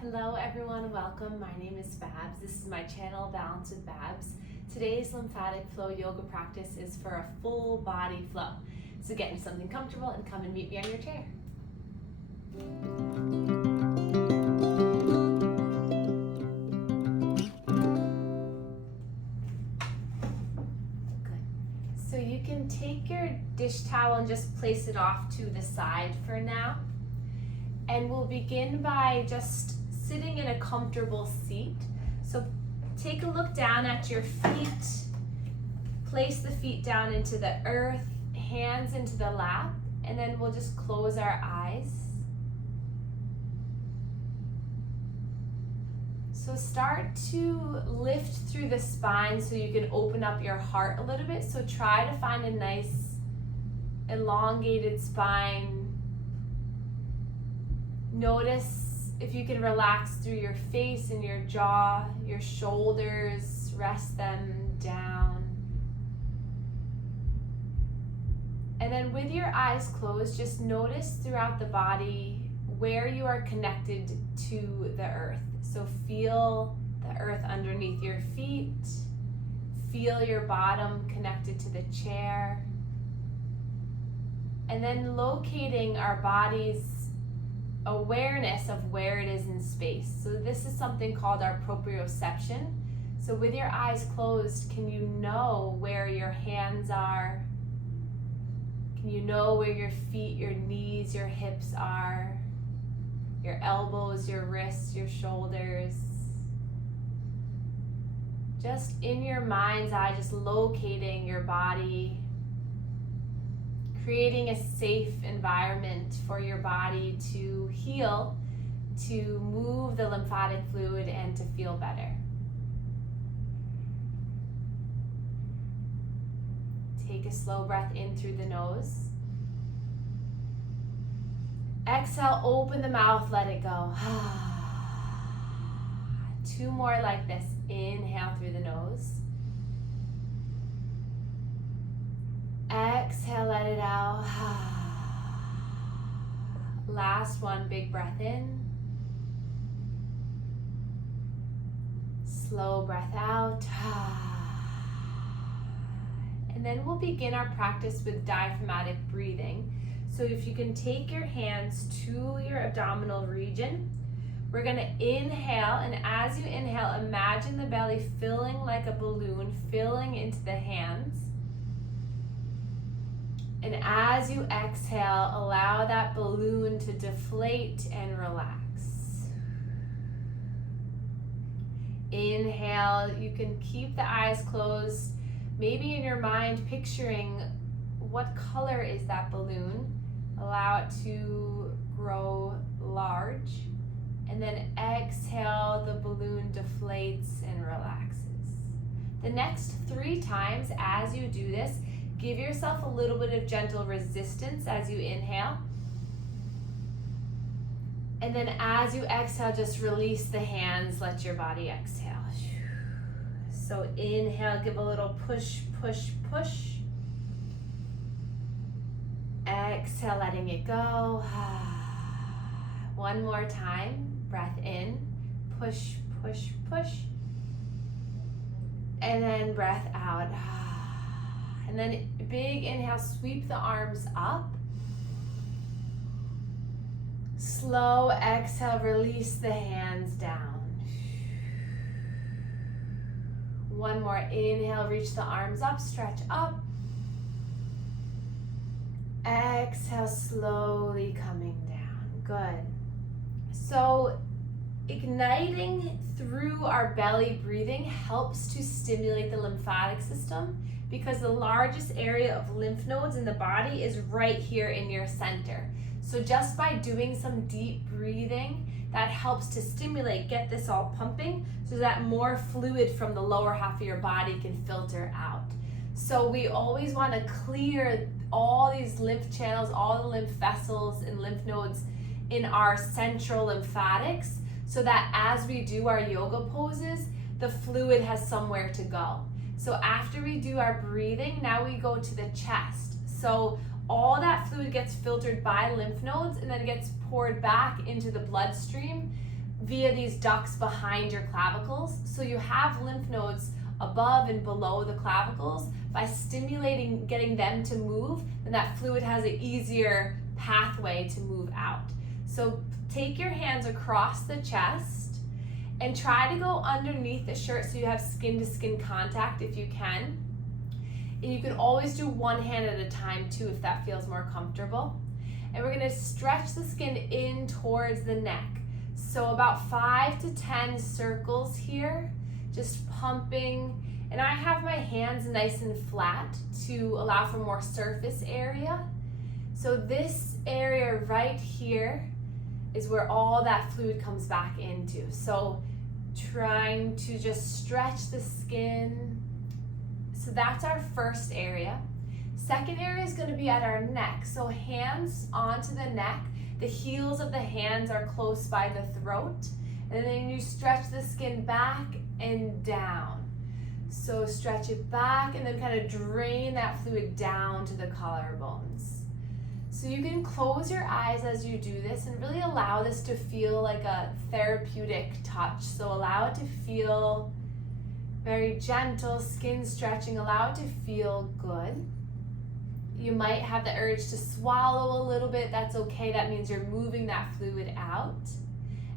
Hello everyone, welcome. My name is Babs. This is my channel, Balance with Babs. Today's lymphatic flow yoga practice is for a full body flow. So get into something comfortable and come and meet me on your chair. Good. So you can take your dish towel and just place it off to the side for now. And we'll begin by just sitting in a comfortable seat. So take a look down at your feet, place the feet down into the earth, hands into the lap, and then we'll just close our eyes. So start to lift through the spine so you can open up your heart a little bit. So try to find a nice elongated spine. Notice if you can relax through your face and your jaw, your shoulders, rest them down. And then with your eyes closed, just notice throughout the body where you are connected to the earth. So feel the earth underneath your feet. Feel your bottom connected to the chair. And then locating our body's awareness of where it is in space. So this is something called our proprioception. So with your eyes closed, can you know where your hands are? Can you know where your feet, your knees, your hips are? Your elbows, your wrists, your shoulders? Just in your mind's eye, just locating your body, creating a safe environment for your body to heal, to move the lymphatic fluid, and to feel better. Take a slow breath in through the nose. Exhale, open the mouth, let it go. 2 more like this. Inhale through the nose. Exhale, let it out. Last one, big breath in. Slow breath out. And then we'll begin our practice with diaphragmatic breathing. So if you can take your hands to your abdominal region, we're gonna inhale, and as you inhale, imagine the belly filling like a balloon, filling into the hands. And as you exhale, allow that balloon to deflate and relax. Inhale, you can keep the eyes closed. Maybe in your mind, picturing what color is that balloon. Allow it to grow large. And then exhale, the balloon deflates and relaxes. The next 3 times as you do this, give yourself a little bit of gentle resistance as you inhale. And then as you exhale, just release the hands, let your body exhale. So inhale, give a little push, push, push. Exhale, letting it go. One more time, breath in, push, push, push. And then breath out. And then big inhale, sweep the arms up. Slow exhale, release the hands down. One more inhale, reach the arms up, stretch up. Exhale, slowly coming down. Good. So igniting through our belly breathing helps to stimulate the lymphatic system, because the largest area of lymph nodes in the body is right here in your center. So just by doing some deep breathing, that helps to stimulate, get this all pumping, so that more fluid from the lower half of your body can filter out. So we always want to clear all these lymph channels, all the lymph vessels and lymph nodes in our central lymphatics, so that as we do our yoga poses, the fluid has somewhere to go. So after we do our breathing, now we go to the chest. So all that fluid gets filtered by lymph nodes and then gets poured back into the bloodstream via these ducts behind your clavicles. So you have lymph nodes above and below the clavicles. By stimulating, getting them to move, then that fluid has an easier pathway to move out. So take your hands across the chest and try to go underneath the shirt so you have skin to skin contact if you can. And you can always do one hand at a time too if that feels more comfortable. And we're gonna stretch the skin in towards the neck. So about 5 to 10 circles here, just pumping. And I have my hands nice and flat to allow for more surface area. So this area right here is where all that fluid comes back into. So trying to just stretch the skin. So that's our first area. Second area is going to be at our neck. So hands onto the neck. The heels of the hands are close by the throat. And then you stretch the skin back and down. So stretch it back and then kind of drain that fluid down to the collarbones. So you can close your eyes as you do this and really allow this to feel like a therapeutic touch. So allow it to feel very gentle, skin stretching, allow it to feel good. You might have the urge to swallow a little bit, that's okay, that means you're moving that fluid out.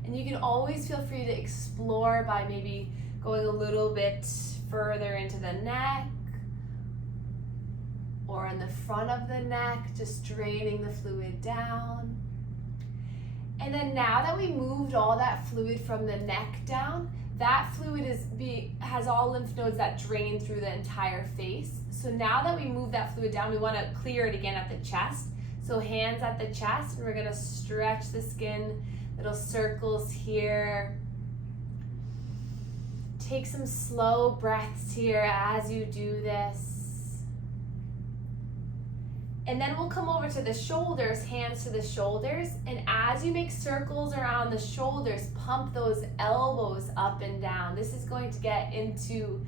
And you can always feel free to explore by maybe going a little bit further into the neck or in the front of the neck, just draining the fluid down. And then now that we moved all that fluid from the neck down, that fluid has all lymph nodes that drain through the entire face. So now that we move that fluid down, we want to clear it again at the chest. So hands at the chest, and we're going to stretch the skin, little circles here. Take some slow breaths here as you do this. And then we'll come over to the shoulders, hands to the shoulders. And as you make circles around the shoulders, pump those elbows up and down. This is going to get into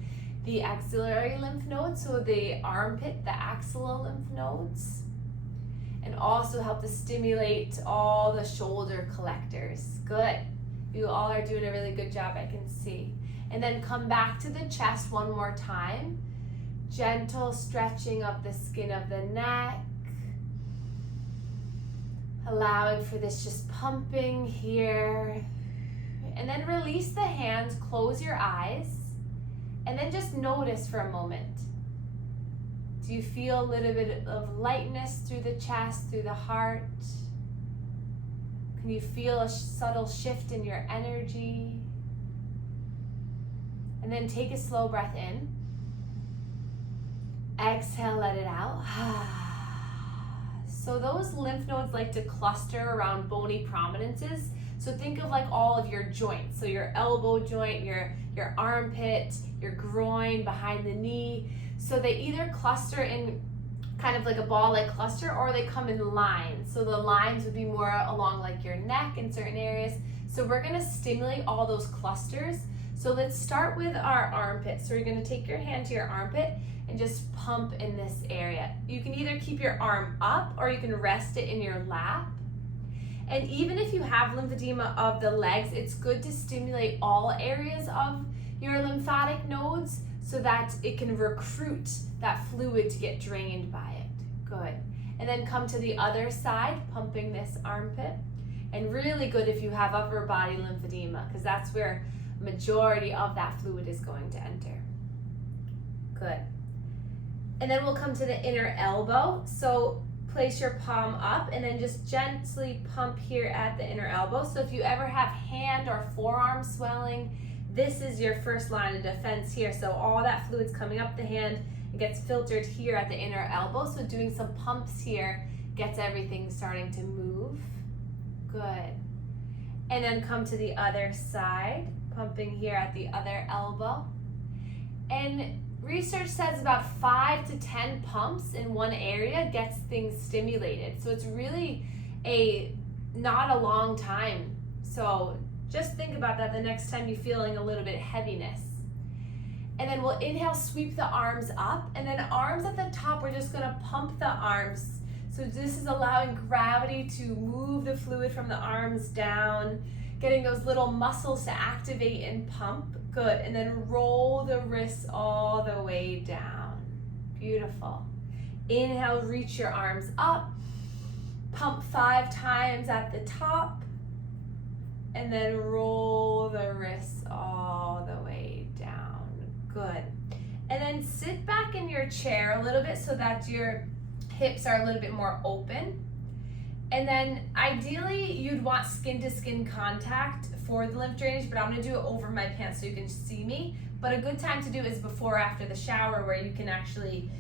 the axillary lymph nodes, so the armpit, the axillary lymph nodes. And also help to stimulate all the shoulder collectors. Good. You all are doing a really good job, I can see. And then come back to the chest one more time. Gentle stretching of the skin of the neck. Allowing for this just pumping here. And then release the hands, close your eyes. And then just notice for a moment. Do you feel a little bit of lightness through the chest, through the heart? Can you feel a subtle shift in your energy? And then take a slow breath in. Exhale, let it out. So those lymph nodes like to cluster around bony prominences. So think of like all of your joints. So your elbow joint, your armpit, your groin, behind the knee. So they either cluster in kind of like a ball-like cluster, or they come in lines. So the lines would be more along like your neck in certain areas. So we're gonna stimulate all those clusters. So let's start with our armpit. So you're gonna take your hand to your armpit and just pump in this area. You can either keep your arm up or you can rest it in your lap. And even if you have lymphedema of the legs, it's good to stimulate all areas of your lymphatic nodes so that it can recruit that fluid to get drained by it. Good. And then come to the other side, pumping this armpit. And really good if you have upper body lymphedema, because that's where majority of that fluid is going to enter. Good. And then we'll come to the inner elbow. So place your palm up and then just gently pump here at the inner elbow. So if you ever have hand or forearm swelling, this is your first line of defense here. So all that fluid's coming up the hand and gets filtered here at the inner elbow. So doing some pumps here gets everything starting to move. Good. And then come to the other side, pumping here at the other elbow. And research says about 5 to 10 pumps in one area gets things stimulated. So it's really not a long time. So just think about that the next time you're feeling a little bit heaviness. And then we'll inhale, sweep the arms up, and then arms at the top, we're just gonna pump the arms. So this is allowing gravity to move the fluid from the arms down, getting those little muscles to activate and pump. Good. And then roll the wrists all the way down. Beautiful. Inhale, reach your arms up. Pump 5 times at the top. And then roll the wrists all the way down. Good. And then sit back in your chair a little bit so that your hips are a little bit more open. And then ideally you'd want skin to skin contact for the lymph drainage, but I'm gonna do it over my pants so you can see me. But a good time to do is before or after the shower, where you can actually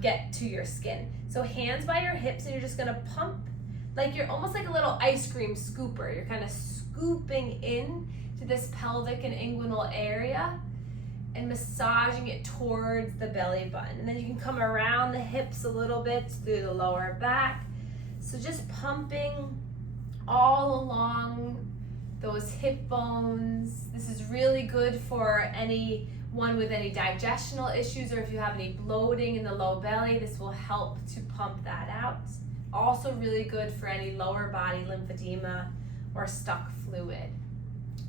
get to your skin. So hands by your hips, and you're just gonna pump like you're almost like a little ice cream scooper. You're kind of scooping in to this pelvic and inguinal area and massaging it towards the belly button. And then you can come around the hips a little bit through the lower back. So just pumping all along those hip bones. This is really good for anyone with any digestional issues, or if you have any bloating in the low belly, this will help to pump that out. Also really good for any lower body lymphedema or stuck fluid.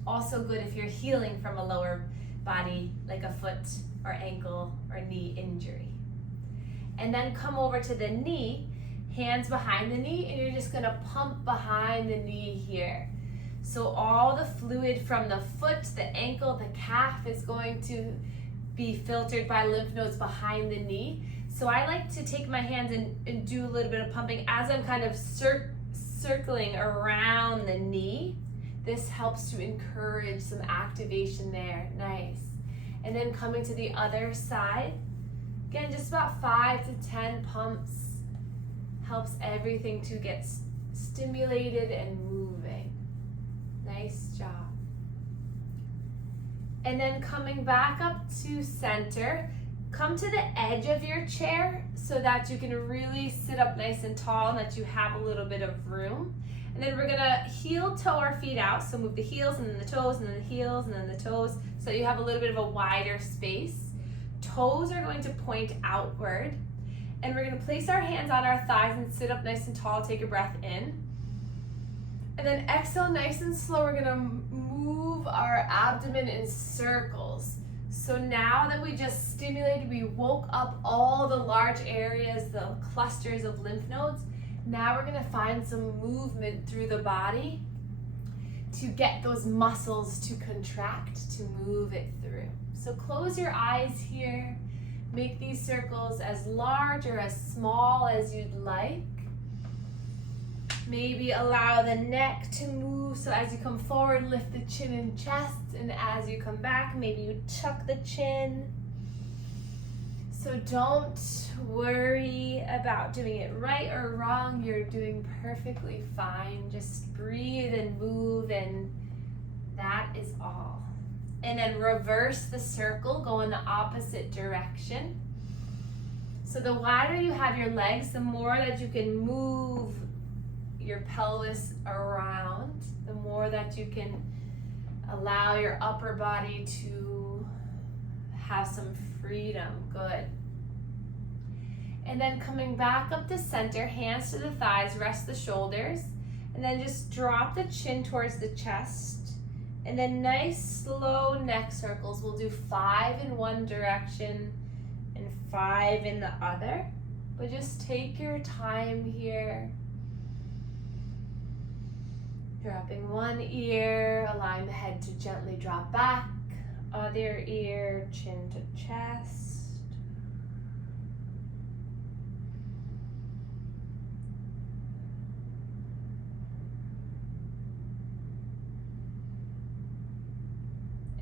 Also good if you're healing from a lower body, like a foot or ankle or knee injury. And then come over to the knee, hands behind the knee, and you're just gonna pump behind the knee here. So all the fluid from the foot, the ankle, the calf is going to be filtered by lymph nodes behind the knee. So I like to take my hands and do a little bit of pumping as I'm kind of circling around the knee. This helps to encourage some activation there. Nice. And then coming to the other side. Again, just about 5 to 10 pumps helps everything to get stimulated and moving. Nice job. And then coming back up to center, come to the edge of your chair so that you can really sit up nice and tall and that you have a little bit of room. And then we're gonna heel toe our feet out. So move the heels and then the toes and then the heels and then the toes so that you have a little bit of a wider space. Toes are going to point outward. And we're gonna place our hands on our thighs and sit up nice and tall. Take a breath in. And then exhale nice and slow. We're gonna move our abdomen in circles. So now that we just stimulated, we woke up all the large areas, the clusters of lymph nodes. Now we're gonna find some movement through the body to get those muscles to contract, to move it through. So close your eyes here. Make these circles as large or as small as you'd like. Maybe allow the neck to move, so as you come forward, lift the chin and chest, and as you come back, maybe you tuck the chin. So don't worry about doing it right or wrong. You're doing perfectly fine. Just breathe and move, and that is all. And then reverse the circle, go in the opposite direction. So the wider you have your legs, the more that you can move your pelvis around, the more that you can allow your upper body to have some freedom. Good. And then coming back up to center, hands to the thighs, rest the shoulders, and then just drop the chin towards the chest. And then nice slow neck circles. We'll do 5 in one direction and 5 in the other. But just take your time here. Dropping one ear, allowing the head to gently drop back. Other ear, chin to chest.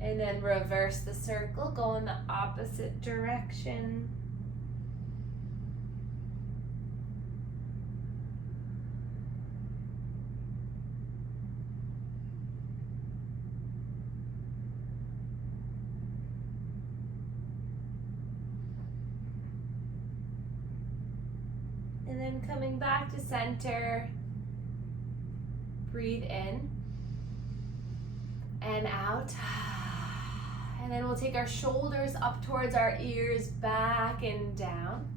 And then reverse the circle, go in the opposite direction. And then coming back to center, breathe in and out. And then we'll take our shoulders up towards our ears, back and down.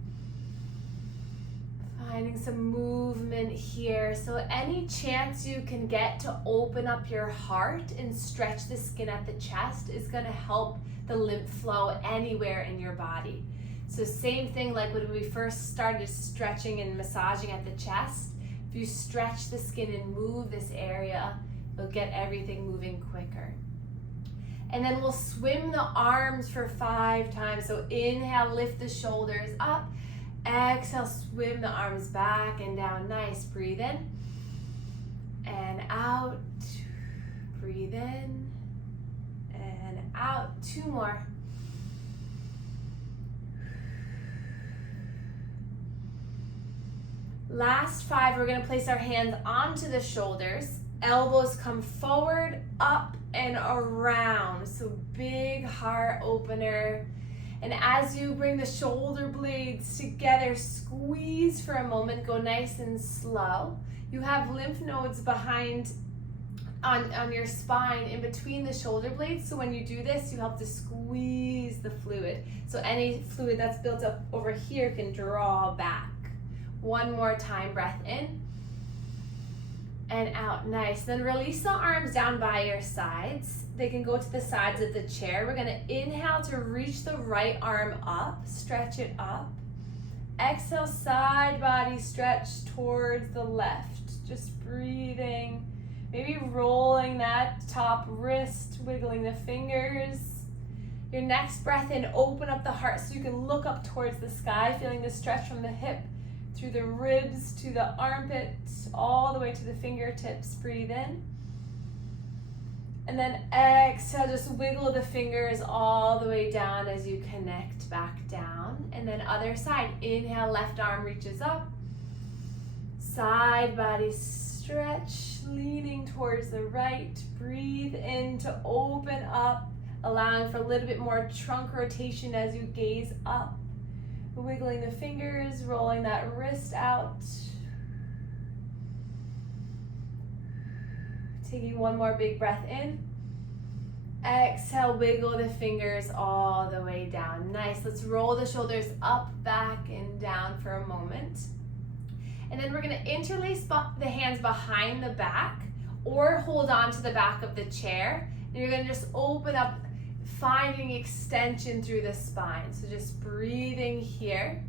5, Finding some movement here. So any chance you can get to open up your heart and stretch the skin at the chest is going to help the lymph flow anywhere in your body. So same thing like when we first started stretching and massaging at the chest. If you stretch the skin and move this area, you'll get everything moving quicker. And then we'll swim the arms for 5 times. So inhale, lift the shoulders up. Exhale, swim the arms back and down. Nice. Breathe in and out. Breathe in and out. 2 more. Last 5, we're going to place our hands onto the shoulders. Elbows come forward, up, and around. So big heart opener. And as you bring the shoulder blades together, squeeze for a moment. Go nice and slow. You have lymph nodes behind on your spine in between the shoulder blades. So when you do this, you help to squeeze the fluid. So any fluid that's built up over here can draw back. 1 more time, breath in and out. Nice. Then release the arms down by your sides. They can go to the sides of the chair. We're going to inhale to reach the right arm up, stretch it up. Exhale, side body stretch towards the left. Just breathing, maybe rolling that top wrist, wiggling the fingers. Your next breath in, open up the heart so you can look up towards the sky, feeling the stretch from the hip through the ribs to the armpits, all the way to the fingertips. Breathe in. And then exhale, just wiggle the fingers all the way down as you connect back down. And then other side, inhale, left arm reaches up. Side body stretch, leaning towards the right. Breathe in to open up, allowing for a little bit more trunk rotation as you gaze up. Wiggling the fingers, rolling that wrist out. Taking 1 more big breath in. Exhale, wiggle the fingers all the way down. Nice. Let's roll the shoulders up, back, and down for a moment. And then we're going to interlace the hands behind the back or hold on to the back of the chair. And you're going to just open up, finding extension through the spine. So just breathing here.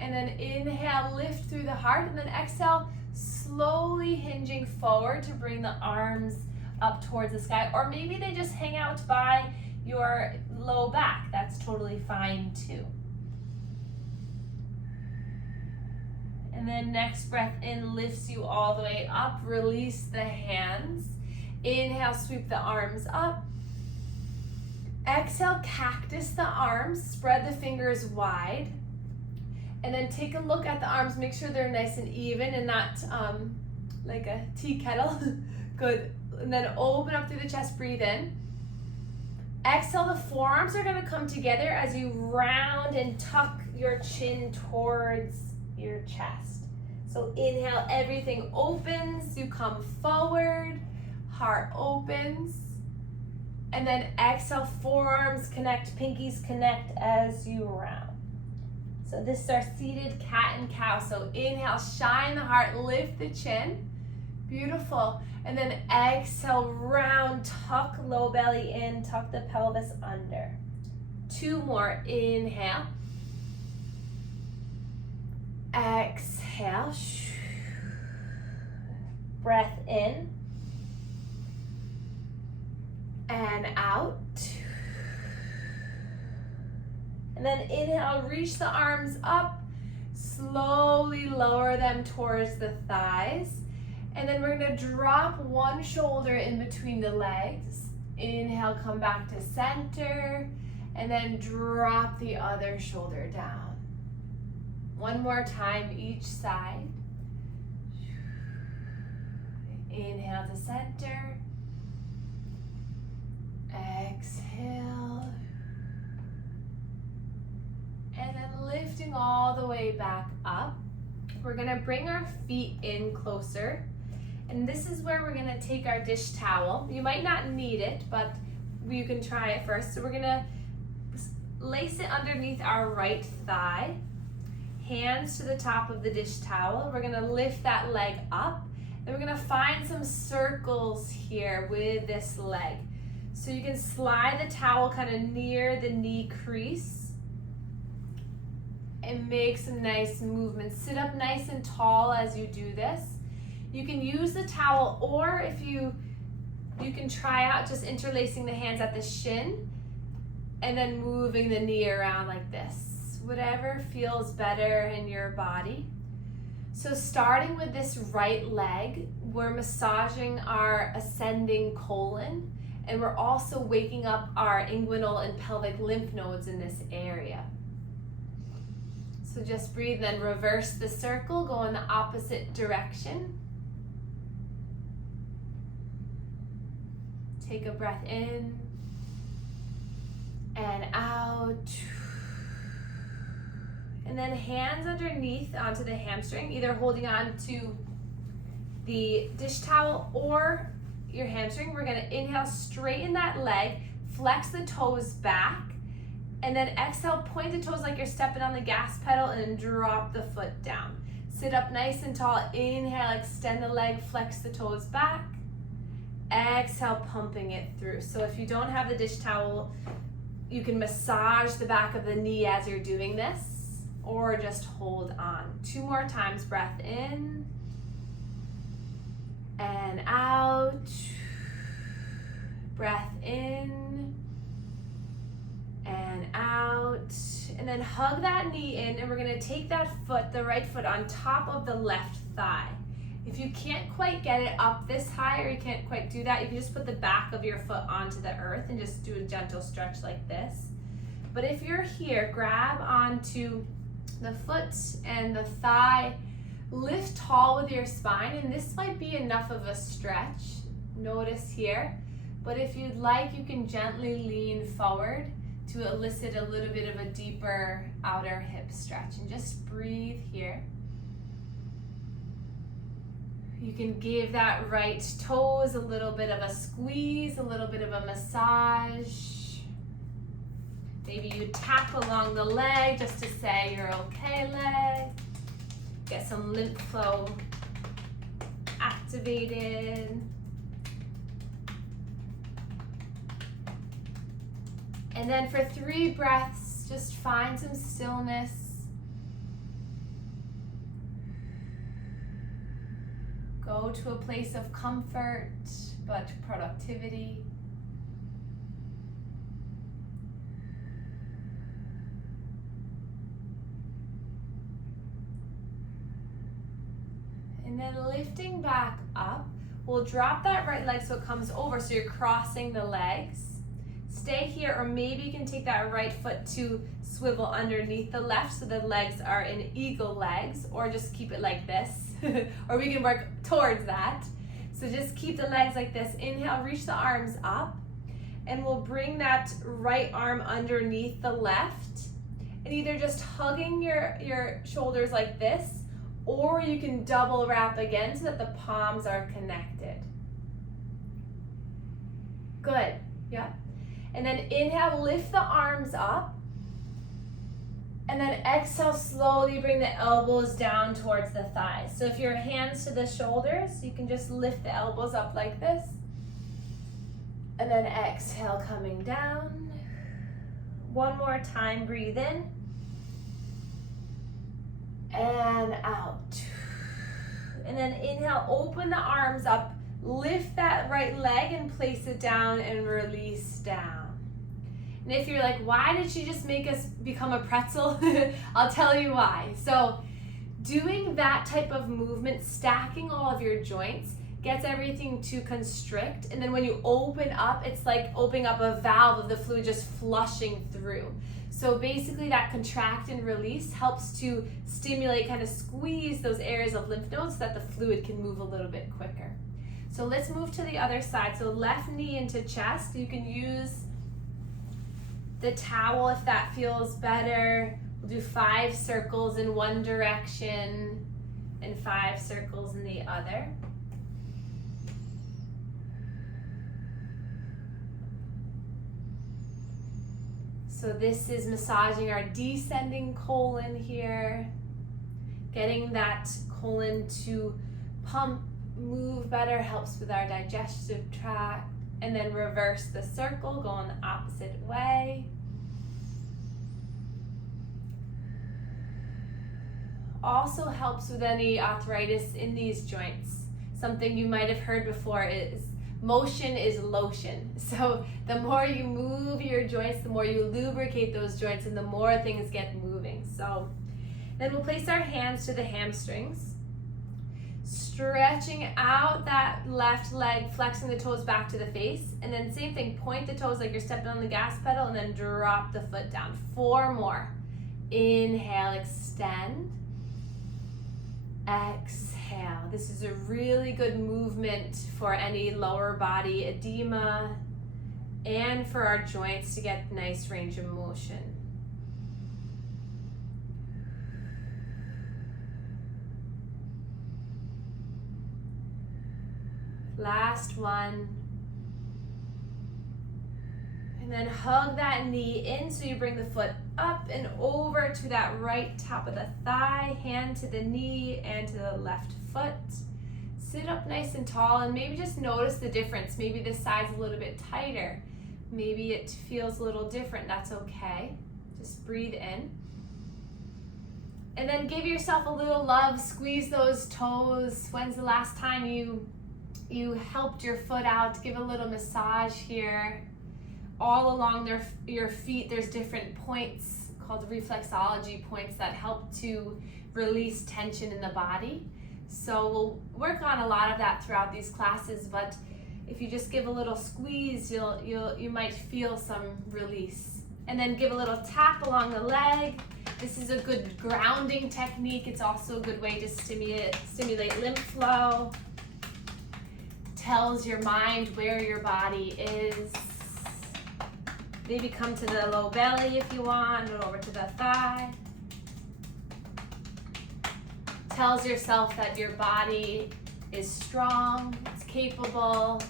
And then inhale, lift through the heart. And then exhale, slowly hinging forward to bring the arms up towards the sky. Or maybe they just hang out by your low back. That's totally fine too. And then next breath in lifts you all the way up. Release the hands. Inhale, sweep the arms up. Exhale, cactus the arms. Spread the fingers wide. And then take a look at the arms. Make sure they're nice and even and not like a tea kettle. Good. And then open up through the chest. Breathe in. Exhale, the forearms are going to come together as you round and tuck your chin towards your chest. So inhale, everything opens. You come forward. Heart opens, and then exhale, forearms connect, pinkies connect as you round. So this is our seated cat and cow. So inhale, shine the heart, lift the chin. Beautiful. And then exhale, round, tuck low belly in, tuck the pelvis under. 2 more. Inhale. Exhale. Breath in. And out. And then inhale, reach the arms up, slowly lower them towards the thighs. And then we're going to drop 1 shoulder in between the legs. Inhale, come back to center, and then drop the other shoulder down. 1 more time each side. Inhale to center. Exhale. And then lifting all the way back up. We're going to bring our feet in closer. And this is where we're going to take our dish towel. You might not need it, but you can try it first. So we're going to lace it underneath our right thigh. hands to the top of the dish towel. We're gonna lift that leg up, and we're gonna find some circles here with this leg. So you can slide the towel kind of near the knee crease and make some nice movements. Sit up nice and tall as you do this. You can use the towel, or if you can try out just interlacing the hands at the shin and then moving the knee around like this. Whatever feels better in your body. So starting with this right leg, we're massaging our ascending colon, and we're also waking up our inguinal and pelvic lymph nodes in this area. So just breathe, then reverse the circle, go in the opposite direction. Take a breath in and out. And then hands underneath onto the hamstring, either holding on to the dish towel or your hamstring. We're gonna inhale, straighten that leg, flex the toes back, and then exhale, point the toes like you're stepping on the gas pedal, and then drop the foot down. Sit up nice and tall, inhale, extend the leg, flex the toes back. Exhale, pumping it through. So if you don't have the dish towel, you can massage the back of the knee as you're doing this, or just hold on. 2 more times, breath in and out. Breath in and out. And then hug that knee in, and we're gonna take that foot, the right foot, on top of the left thigh. If you can't quite get it up this high, or you can't quite do that, you can just put the back of your foot onto the earth and just do a gentle stretch like this. But if you're here, grab onto the foot and the thigh, lift tall with your spine, and this might be enough of a stretch. Notice here. But if you'd like, you can gently lean forward to elicit a little bit of a deeper outer hip stretch, and just breathe here. You can give that right toes a little bit of a squeeze, a little bit of a massage. Maybe you tap along the leg just to say you're okay, leg. Get some lymph flow activated. And then for 3 breaths, just find some stillness. Go to a place of comfort, but productivity. And then lifting back up, we'll drop that right leg so it comes over, so you're crossing the legs. Stay here, or maybe you can take that right foot to swivel underneath the left so the legs are in eagle legs, or just keep it like this. Or we can work towards that. So just keep the legs like this. Inhale, reach the arms up, and we'll bring that right arm underneath the left, and either just hugging your shoulders like this, or you can double wrap again so that the palms are connected. Good, yeah. And then inhale, lift the arms up. And then exhale, slowly bring the elbows down towards the thighs. So if your hands to the shoulders, you can just lift the elbows up like this. And then exhale, coming down. 1 more time, breathe in. And out. And then inhale, open the arms up. Lift that right leg and place it down and release down. And if you're like, why did she just make us become a pretzel? I'll tell you why. So doing that type of movement, stacking all of your joints, gets everything to constrict. And then when you open up, it's like opening up a valve of the fluid just flushing through. So basically that contract and release helps to stimulate, kind of squeeze those areas of lymph nodes so that the fluid can move a little bit quicker. So let's move to the other side. So left knee into chest. You can use the towel if that feels better. We'll do 5 circles in one direction and 5 circles in the other. So this is massaging our descending colon here. Getting that colon to pump, move better helps with our digestive tract. And then reverse the circle, go on the opposite way. Also helps with any arthritis in these joints. Something you might have heard before is motion is lotion. So the more you move your joints, the more you lubricate those joints and the more things get moving. So then we'll place our hands to the hamstrings, stretching out that left leg, flexing the toes back to the face, and then same thing, point the toes like you're stepping on the gas pedal and then drop the foot down. 4 more. Inhale, extend. Exhale. This is a really good movement for any lower body edema and for our joints to get nice range of motion. Last one. And then hug that knee in so you bring the foot up and over to that right top of the thigh, hand to the knee and to the left foot. Sit up nice and tall and maybe just notice the difference. Maybe this side's a little bit tighter. Maybe it feels a little different. That's okay. Just breathe in. And then give yourself a little love. Squeeze those toes. When's the last time you helped your foot out? Give a little massage here. All along your feet, there's different points called reflexology points that help to release tension in the body. So we'll work on a lot of that throughout these classes, but if you just give a little squeeze, you might feel some release. And then give a little tap along the leg. This is a good grounding technique. It's also a good way to stimulate lymph flow. Tells your mind where your body is. Maybe come to the low belly if you want, and over to the thigh. Tells yourself that your body is strong, it's capable.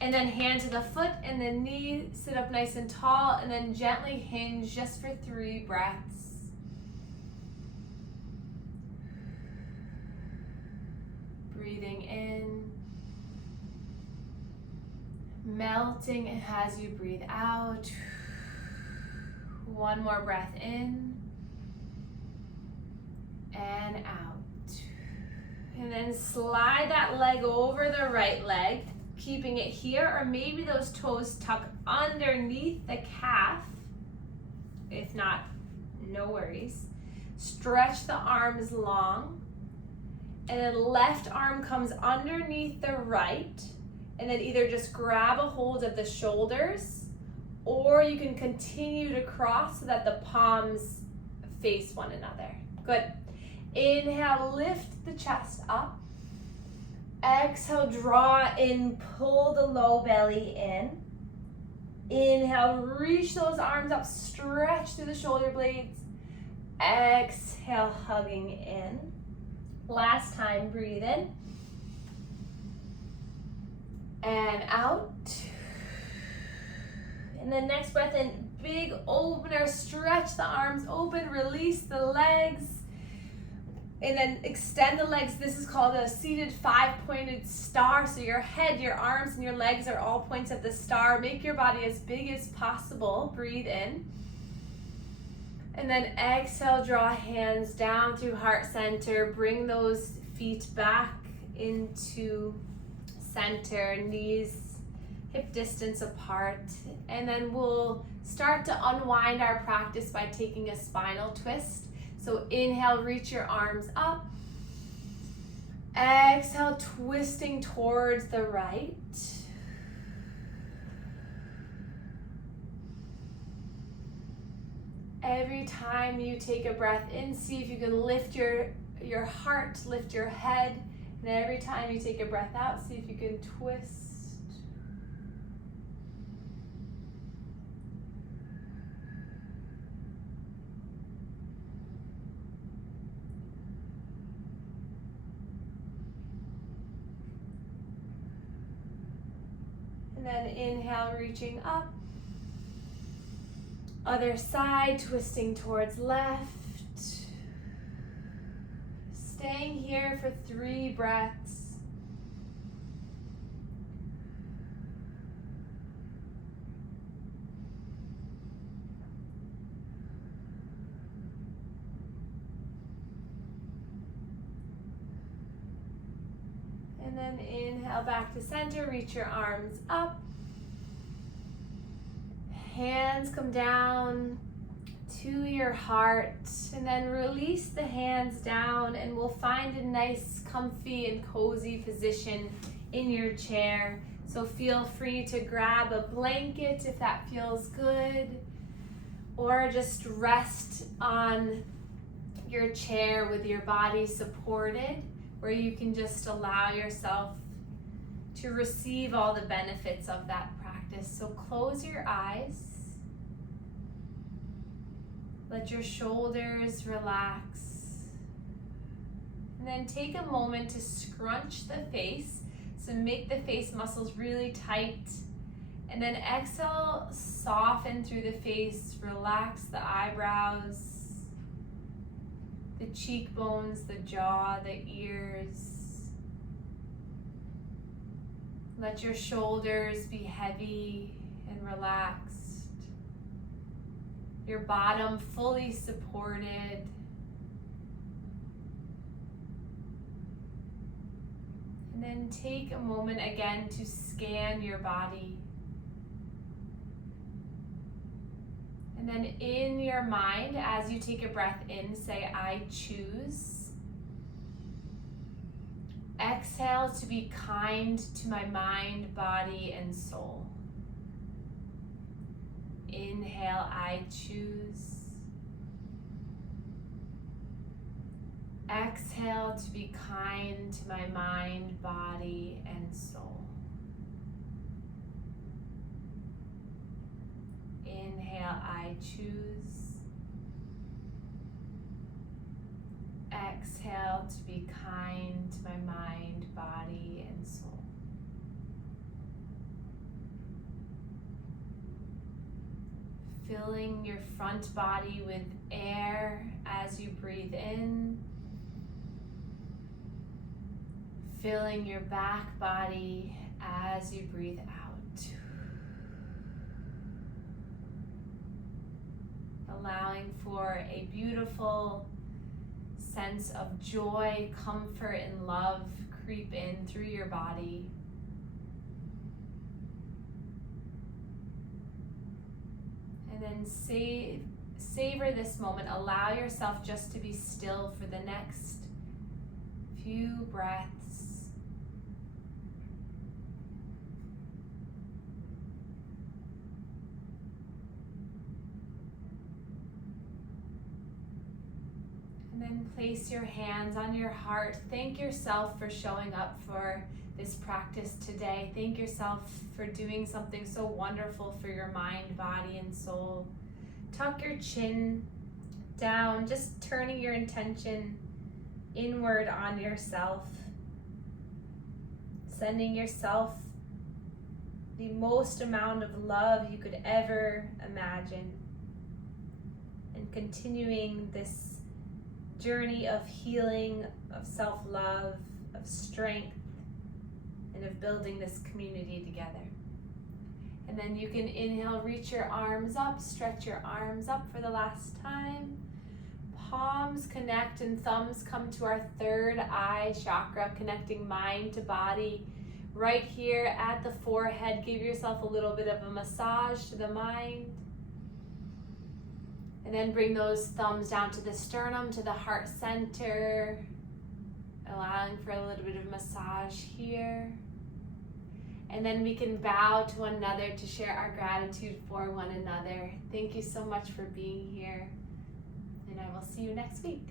And then hand to the foot and the knee, sit up nice and tall, and then gently hinge just for 3 breaths. Breathing in. Melting as you breathe out. 1 more breath in and out. And then slide that leg over the right leg, keeping it here, or maybe those toes tuck underneath the calf. If not, no worries. Stretch the arms long, and then left arm comes underneath the right. And then either just grab a hold of the shoulders, or you can continue to cross so that the palms face one another. Good. Inhale, lift the chest up. Exhale, draw in, pull the low belly in. Inhale, reach those arms up, stretch through the shoulder blades. Exhale, hugging in. Last time, breathe in. And out. And then next breath in, big opener, stretch the arms open, release the legs. And then extend the legs. This is called a seated 5-pointed star. So your head, your arms, and your legs are all points of the star. Make your body as big as possible. Breathe in. And then exhale, draw hands down through heart center. Bring those feet back into center, knees hip distance apart. And then we'll start to unwind our practice by taking a spinal twist. So inhale, reach your arms up. Exhale, twisting towards the right. Every time you take a breath in, see if you can lift your heart, lift your head. And every time you take a breath out, see if you can twist. And then inhale, reaching up. Other side, twisting towards left. Staying here for 3 breaths. And then inhale back to center, reach your arms up. Hands come down to your heart, and then release the hands down, and we'll find a nice comfy and cozy position in your chair. So feel free to grab a blanket if that feels good, or just rest on your chair with your body supported, where you can just allow yourself to receive all the benefits of that practice. So close your eyes. Let your shoulders relax. And then take a moment to scrunch the face. So make the face muscles really tight. And then exhale, soften through the face. Relax the eyebrows, the cheekbones, the jaw, the ears. Let your shoulders be heavy and relaxed. Your bottom fully supported. And then take a moment again to scan your body. And then in your mind, as you take a breath in, say, I choose. Exhale to be kind to my mind, body, and soul. Inhale, I choose. Exhale to be kind to my mind, body, and soul. Inhale, I choose. Exhale to be kind to my mind, body, and soul. Filling your front body with air as you breathe in. Filling your back body as you breathe out. Allowing for a beautiful sense of joy, comfort, and love creep in through your body. And then savor this moment. Allow yourself just to be still for the next few breaths. And then place your hands on your heart. Thank yourself for showing up for this practice today. Thank yourself for doing something so wonderful for your mind, body, and soul. Tuck your chin down, just turning your intention inward on yourself. Sending yourself the most amount of love you could ever imagine. And continuing this journey of healing, of self-love, of strength, and of building this community together. And then you can inhale, reach your arms up, stretch your arms up for the last time. Palms connect and thumbs come to our third eye chakra, connecting mind to body. Right here at the forehead, give yourself a little bit of a massage to the mind. And then bring those thumbs down to the sternum, to the heart center, allowing for a little bit of massage here. And then we can bow to one another to share our gratitude for one another. Thank you so much for being here, and I will see you next week.